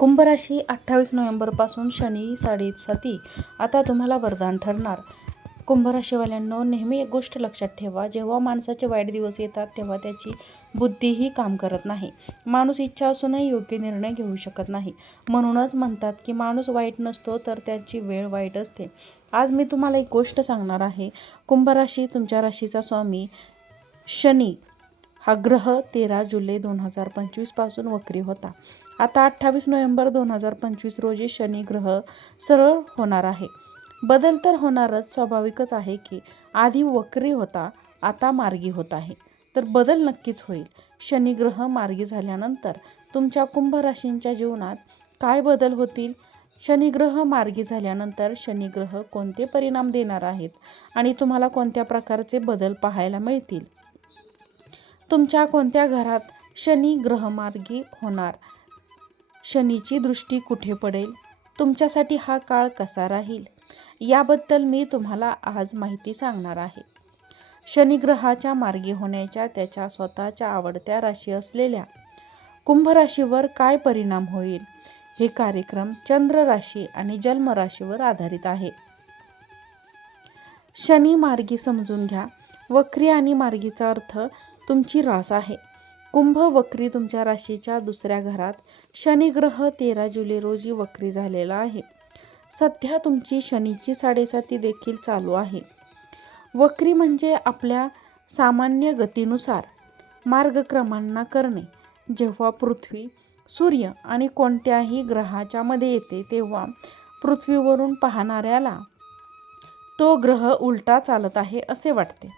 कुंभ राशी अठ्ठावीस नोव्हेंबरपासून शनी साडेसाती. आता तुम्हाला वरदान ठरणार. कुंभराशीवाल्यांनो नेहमी एक गोष्ट लक्षात ठेवा. जेव्हा माणसाचे वाईट दिवस येतात तेव्हा त्याची बुद्धीही काम करत नाही. माणूस इच्छा असूनही योग्य निर्णय घेऊ शकत नाही. म्हणूनच म्हणतात की माणूस वाईट नसतो तर त्याची वेळ वाईट असते. आज मी तुम्हाला एक गोष्ट सांगणार आहे. कुंभ राशी तुमच्या राशीचा स्वामी शनी हा ग्रह तेरा जुलै दोन हजार पंचवीसपासून वक्री होता. आता अठ्ठावीस नोव्हेंबर दोन हजार पंचवीस रोजी शनी ग्रह सरळ होणार आहे. बदल तर होणारच स्वाभाविकच आहे की आधी वक्री होता आता मार्गी होत आहे. तर बदल नक्कीच होईल. शनी ग्रह मार्गी झाल्यानंतर तुमच्या कुंभ राशींच्या जीवनात काय बदल होतील? शनिग्रह मार्गी झाल्यानंतर शनिग्रह कोणते परिणाम देणार आहेत? आणि तुम्हाला कोणत्या प्रकारचे बदल पाहायला मिळतील? तुमच्या कोणत्या घरात शनी ग्रहमार्गी होणार? शनीची दृष्टी कुठे पडेल? तुमच्यासाठी हा काळ कसा राहील? याबद्दल मी तुम्हाला आज माहिती सांगणार आहे. शनिग्रहाच्या मार्गी होण्याच्या त्याच्या स्वतःच्या आवडत्या राशी असलेल्या कुंभ राशीवर काय परिणाम होईल? हे कार्यक्रम चंद्र राशी आणि जन्म राशीवर आधारित आहे. शनी मार्गी समजून घ्या. वक्री आणि मार्गीचा अर्थ तुमची रास आहे. कुंभ वक्री तुमच्या राशीच्या दुसऱ्या घरात शनिग्रह तेरा जुलै रोजी वक्री झालेला आहे. सध्या तुमची शनीची साडेसाती देखील चालू आहे. वक्री म्हणजे आपल्या सामान्य गतीनुसार मार्गक्रमणना करणे. जेव्हा पृथ्वी सूर्य आणि कोणत्याही ग्रहाच्या मध्ये येते तेव्हा पृथ्वीवरून पाहणाऱ्याला तो ग्रह उलटा चालत आहे असे वाटते.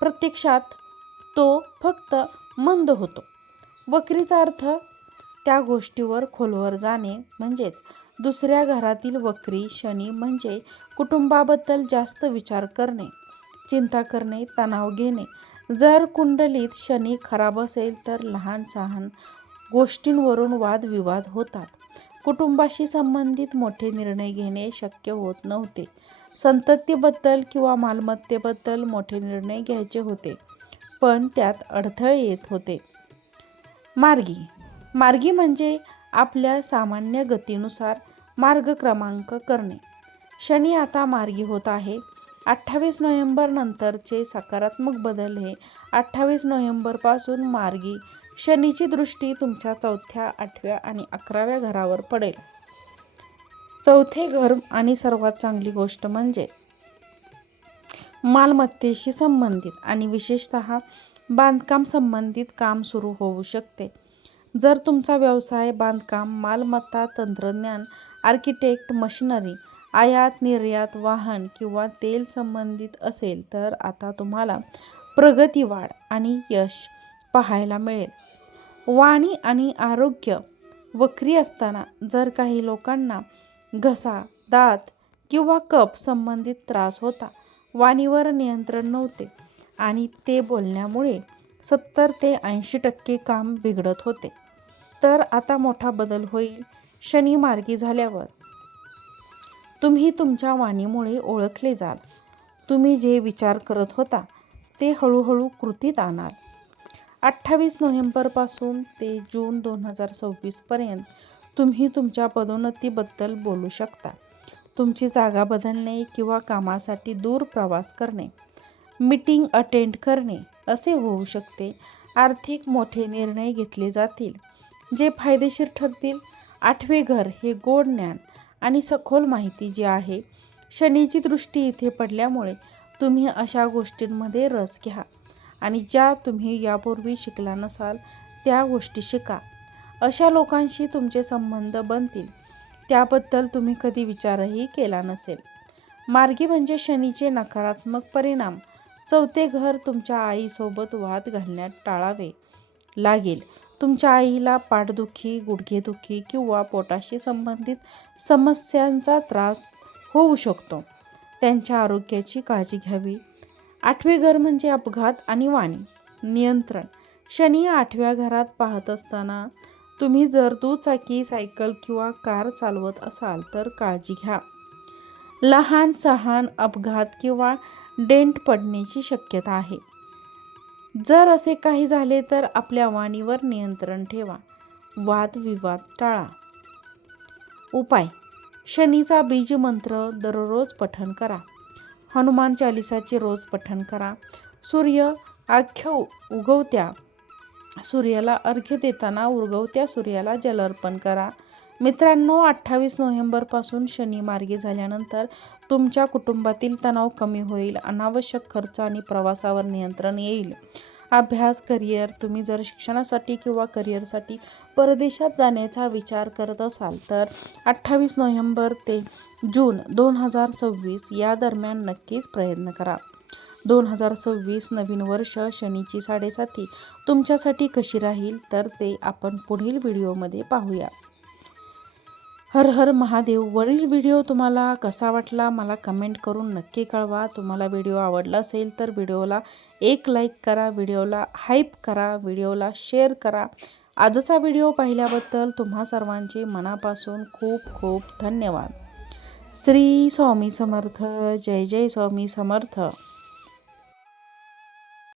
प्रत्यक्षात तो फक्त मंद होतो. वक्रीचा अर्थ त्या गोष्टीवर खोलवर जाणे म्हणजेच दुसऱ्या घरातील वक्री शनी म्हणजे कुटुंबाबद्दल जास्त विचार करणे चिंता करणे तणाव घेणे. जर कुंडलीत शनी खराब असेल तर लहान सहान गोष्टींवरून वादविवाद होतात. कुटुंबाशी संबंधित मोठे निर्णय घेणे शक्य होत नव्हते. संततीबद्दल किंवा मालमत्तेबद्दल मोठे निर्णय घ्यायचे होते. पण त्यात अडथळे येत होते. मार्गी. मार्गी म्हणजे आपल्या सामान्य गतीनुसार मार्ग क्रमांक करणे. शनी आता मार्गी होत आहे. अठ्ठावीस नोव्हेंबर नंतरचे सकारात्मक बदल हे अठ्ठावीस नोव्हेंबरपासून मार्गी शनीची दृष्टी तुमच्या चौथ्या आठव्या आणि अकराव्या घरावर पडेल. चौथे घर आणि सर्वात चांगली गोष्ट म्हणजे मालमत्तेशी संबंधित आणि विशेषत बांधकाम संबंधित काम सुरू होऊ शकते. जर तुमचा व्यवसाय बांधकाम मालमत्ता तंत्रज्ञान आर्किटेक्ट मशिनरी आयात निर्यात वाहन किंवा तेल संबंधित असेल तर आता तुम्हाला प्रगती वाढ आणि यश पाहायला मिळेल. वाणी आणि आरोग्य वक्री असताना जर काही लोकांना घसा दात किंवा कप संबंधित त्रास होता वाणीवर नियंत्रण नव्हते आणि ते बोलण्यामुळे सत्तर ते ऐंशी टक्के काम बिघडत होते. तर आता मोठा बदल होईल शनी मार्गी झाल्यावर. तुम्ही तुमच्या वाणीमुळे ओळखले जाल. तुम्ही जे विचार करत होता ते हळूहळू कृतीत आणाल. अठ्ठावीस नोव्हेंबरपासून ते जून दोन हजार सव्वीसपर्यंत तुम्ही तुमच्या पदोन्नतीबद्दल बोलू शकता. तुमची जागा बदलणे किंवा कामासाठी दूर प्रवास करणे मीटिंग अटेंड करणे असे होऊ शकते. आर्थिक मोठे निर्णय घेतले जातील जे फायदेशीर ठरतील. आठवे घर हे गोड ज्ञान आणि सखोल माहिती जी आहे शनीची दृष्टी इथे पडल्यामुळे तुम्ही अशा गोष्टींमध्ये रस घ्या आणि ज्या तुम्ही यापूर्वी शिकला नसाल त्या गोष्टी शिका. अशा लोकांशी तुमचे संबंध बनतील. त्याबद्दल तुम्ही कधी विचारही केला नसेल. मार्गी म्हणजे शनीचे नकारात्मक परिणाम. चौथे घर तुमच्या आईसोबत वाद घालण्यात टाळावे लागेल. तुमच्या आईला पाठदुखी गुडघेदुखी किंवा पोटाशी संबंधित समस्यांचा त्रास होऊ शकतो. त्यांच्या आरोग्याची काळजी घ्यावी. आठवे घर म्हणजे अपघात आणि वाणी. नियंत्रण. शनी आठव्या घरात पाहत असताना तुम्ही जर दुचाकी सायकल किंवा कार चालवत असाल तर काळजी घ्या. लहान सहान अपघात किंवा डेंट पडण्याची शक्यता आहे. जर असे काही झाले तर आपल्या वाणीवर नियंत्रण ठेवा. वादविवाद टाळा. उपाय. शनीचा बीज मंत्र दररोज पठण करा. हनुमान चालिसाचे रोज पठण करा. सूर्य आख्य उगवत्या सूर्याला अर्घ्य देताना उर्गवत्या सूर्याला जल अर्पण करा. मित्रांनो अठ्ठावीस नोव्हेंबरपासून शनी मार्गी झाल्यानंतर तुमच्या कुटुंबातील तणाव कमी होईल अनावश्यक खर्च आणि प्रवासावर नियंत्रण येईल. अभ्यास करिअर तुम्ही जर शिक्षणासाठी किंवा करिअरसाठी परदेशात जाण्याचा विचार करत असाल तर अठ्ठावीस नोव्हेंबर ते जून दोन हजार सव्वीस या दरम्यान नक्कीच प्रयत्न करा. दोन हजार सव्वीस नवीन वर्ष शनीची साडेसाती. तुमच्यासाठी कशी राहील? तर ते आपण पुढील व्हिडिओमध्ये पाहूया. हर हर महादेव वरील व्हिडिओ तुम्हाला कसा वाटला? मला कमेंट करून नक्की कळवा. तुम्हाला व्हिडिओ आवडला असेल तर व्हिडिओला एक लाईक करा व्हिडिओला हाईप करा व्हिडिओला शेअर करा. आजचा व्हिडिओ पाहिल्याबद्दल तुम्हा सर्वांचे मनापासून खूप खूप धन्यवाद. श्री स्वामी समर्थ. जय जय स्वामी समर्थ.